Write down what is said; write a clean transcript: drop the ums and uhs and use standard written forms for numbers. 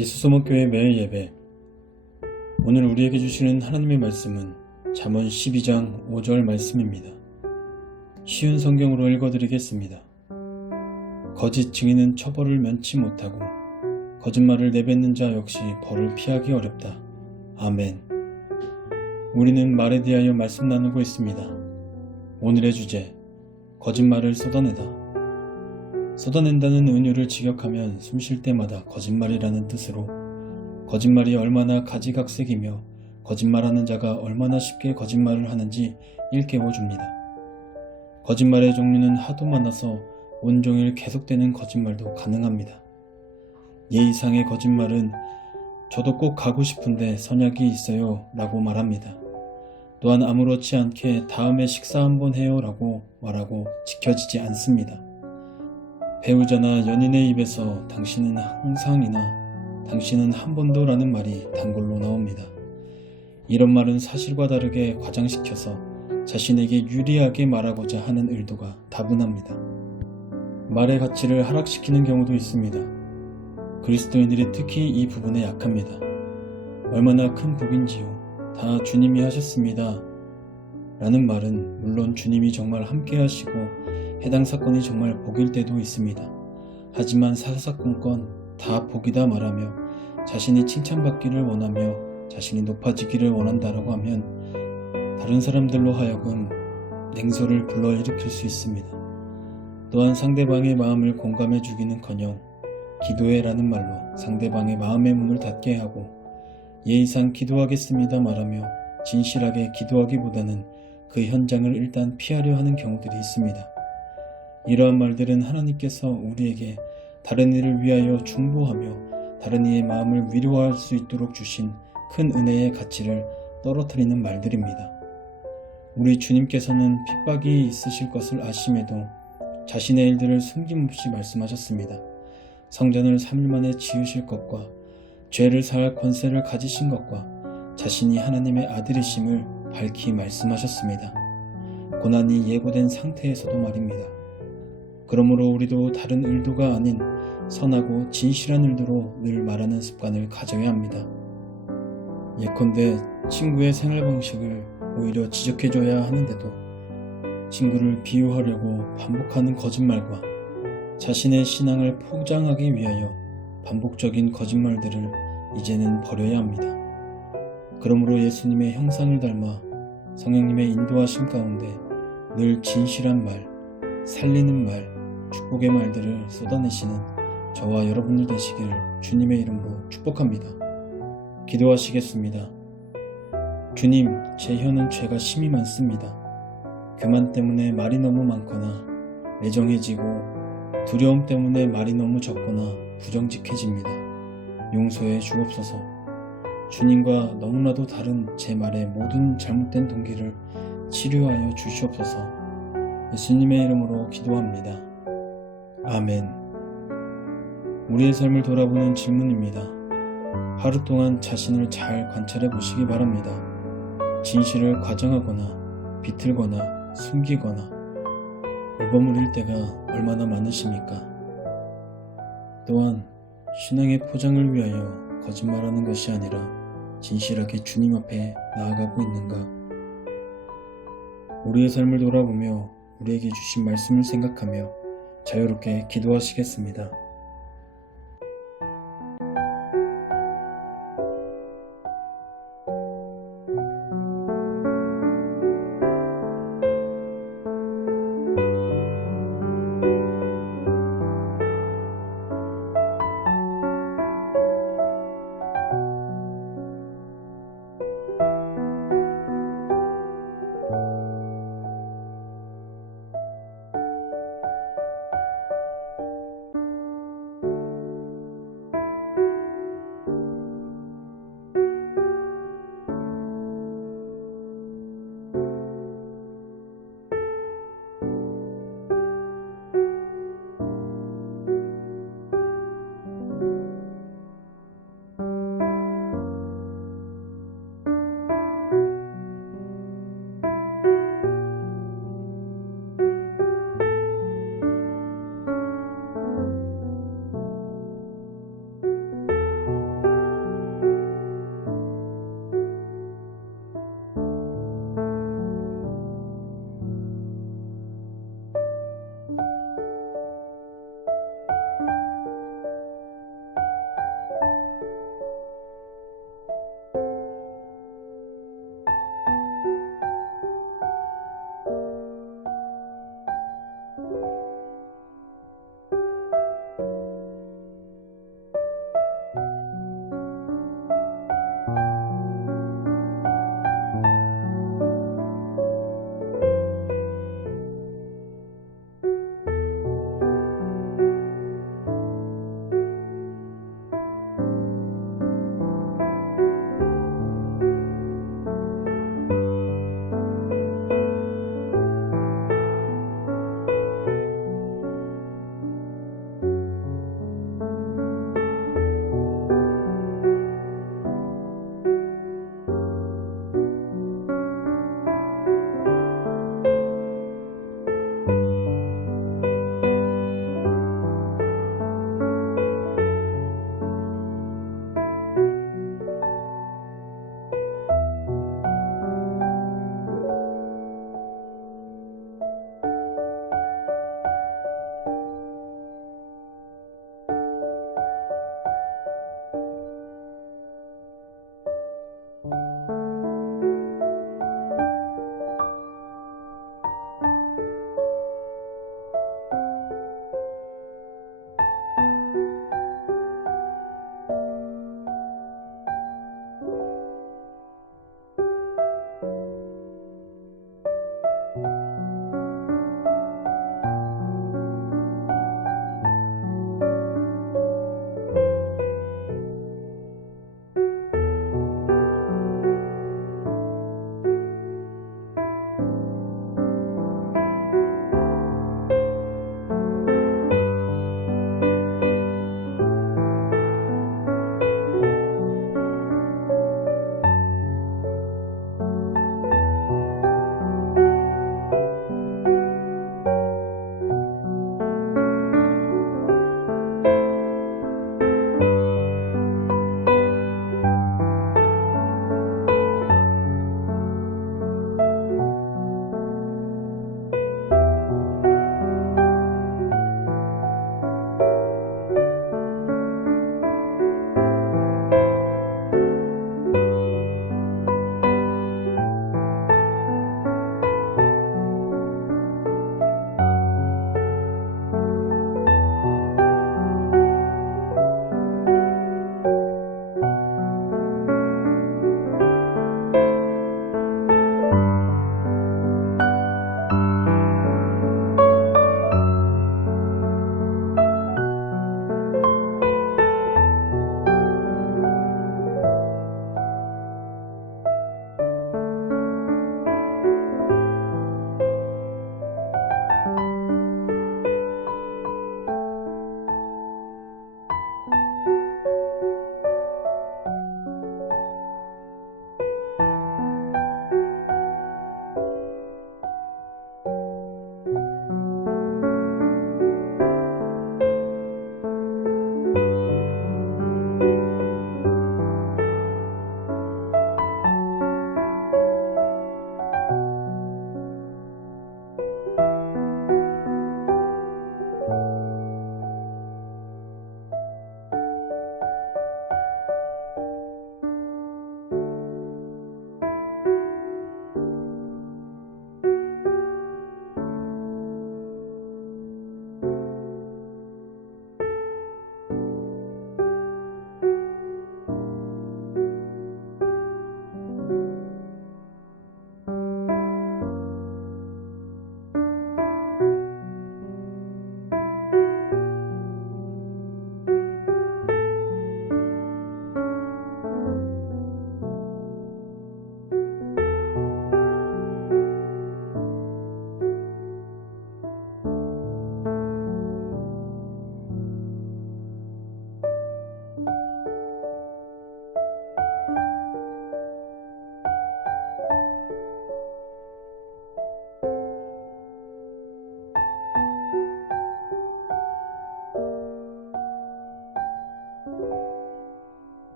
예수소목교회 매일 예배. 오늘 우리에게 주시는 하나님의 말씀은 잠언 12장 5절 말씀입니다. 쉬운 성경으로 읽어드리겠습니다. 거짓 증인은 처벌을 면치 못하고 거짓말을 내뱉는 자 역시 벌을 피하기 어렵다. 아멘. 우리는 말에 대하여 말씀 나누고 있습니다. 오늘의 주제, 거짓말을 쏟아내다. 쏟아낸다는 은유를 직역하면 숨 쉴 때마다 거짓말이라는 뜻으로 거짓말이 얼마나 가지각색이며 거짓말하는 자가 얼마나 쉽게 거짓말을 하는지 일깨워줍니다. 거짓말의 종류는 하도 많아서 온종일 계속되는 거짓말도 가능합니다. 예의상의 거짓말은 저도 꼭 가고 싶은데 선약이 있어요 라고 말합니다. 또한 아무렇지 않게 다음에 식사 한번 해요 라고 말하고 지켜지지 않습니다. 배우자나 연인의 입에서 당신은 항상이나 당신은 한 번도 라는 말이 단골로 나옵니다. 이런 말은 사실과 다르게 과장시켜서 자신에게 유리하게 말하고자 하는 의도가 다분합니다. 말의 가치를 하락시키는 경우도 있습니다. 그리스도인들이 특히 이 부분에 약합니다. 얼마나 큰 복인지요. 다 주님이 하셨습니다. 라는 말은 물론 주님이 정말 함께 하시고 해당 사건이 정말 복일 때도 있습니다. 하지만 사사건건 다 복이다 말하며 자신이 칭찬받기를 원하며 자신이 높아지기를 원한다라고 하면 다른 사람들로 하여금 냉소를 불러일으킬 수 있습니다. 또한 상대방의 마음을 공감해 주기는커녕 기도해라는 말로 상대방의 마음의 문을 닫게 하고 예의상 기도하겠습니다 말하며 진실하게 기도하기보다는 그 현장을 일단 피하려 하는 경우들이 있습니다. 이러한 말들은 하나님께서 우리에게 다른 이를 위하여 중보하며 다른 이의 마음을 위로할 수 있도록 주신 큰 은혜의 가치를 떨어뜨리는 말들입니다. 우리 주님께서는 핍박이 있으실 것을 아심에도 자신의 일들을 숨김없이 말씀하셨습니다. 성전을 3일 만에 지으실 것과 죄를 사할 권세를 가지신 것과 자신이 하나님의 아들이심을 밝히 말씀하셨습니다. 고난이 예고된 상태에서도 말입니다. 그러므로 우리도 다른 의도가 아닌 선하고 진실한 의도로 늘 말하는 습관을 가져야 합니다. 예컨대 친구의 생활 방식을 오히려 지적해줘야 하는데도 친구를 비유하려고 반복하는 거짓말과 자신의 신앙을 포장하기 위하여 반복적인 거짓말들을 이제는 버려야 합니다. 그러므로 예수님의 형상을 닮아 성령님의 인도하심 가운데 늘 진실한 말, 살리는 말, 축복의 말들을 쏟아내시는 저와 여러분들 되시기를 주님의 이름으로 축복합니다. 기도하시겠습니다. 주님, 제 혀는 죄가 심히 많습니다. 교만 때문에 말이 너무 많거나 매정해지고 두려움 때문에 말이 너무 적거나 부정직해집니다. 용서해 주옵소서. 주님과 너무나도 다른 제 말의 모든 잘못된 동기를 치료하여 주시옵소서. 예수님의 이름으로 기도합니다. 아멘. 우리의 삶을 돌아보는 질문입니다. 하루 동안 자신을 잘 관찰해 보시기 바랍니다. 진실을 과장하거나 비틀거나 숨기거나 얼버무릴 때가 얼마나 많으십니까? 또한 신앙의 포장을 위하여 거짓말하는 것이 아니라 진실하게 주님 앞에 나아가고 있는가? 우리의 삶을 돌아보며 우리에게 주신 말씀을 생각하며 자유롭게 기도하시겠습니다.